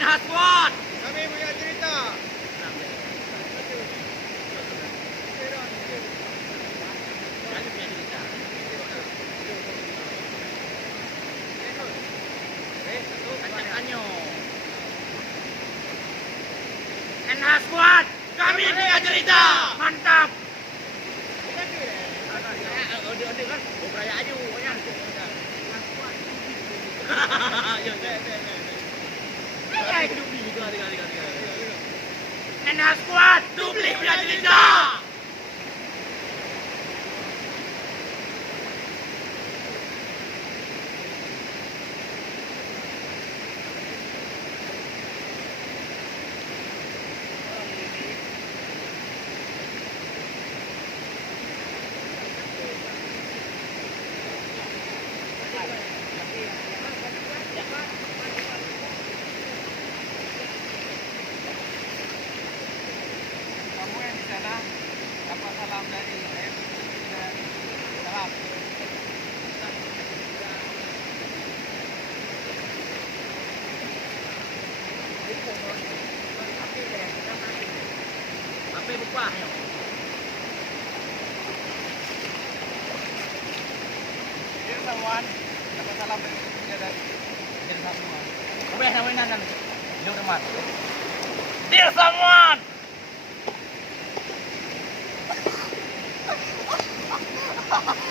Enhance Squad. Kami punya cerita. Enhance Squad. Kami punya cerita. Mantap. Ode kan, beraya aja pokoknya. Ya, hidup di gitu. Enhance Squad. Duplik punya cerita. Kamu yang di sana, apa salam dari salam. Apa buka ya? Dear someone, apa salam dari someone. Apa yang namanya nan? Jauh teman. Dear someone. Ha ha ha!